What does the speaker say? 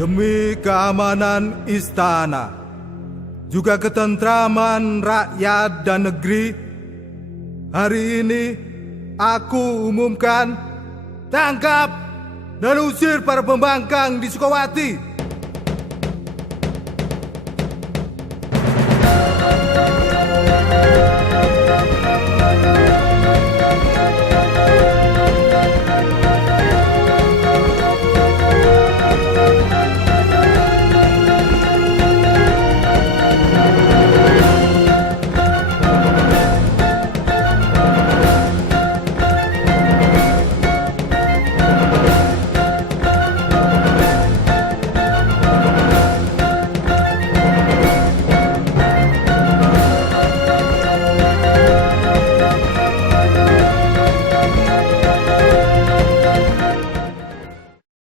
demi keamanan istana, juga ketentraman rakyat dan negeri, hari ini aku umumkan, tangkap dan usir para pembangkang di Sukawati.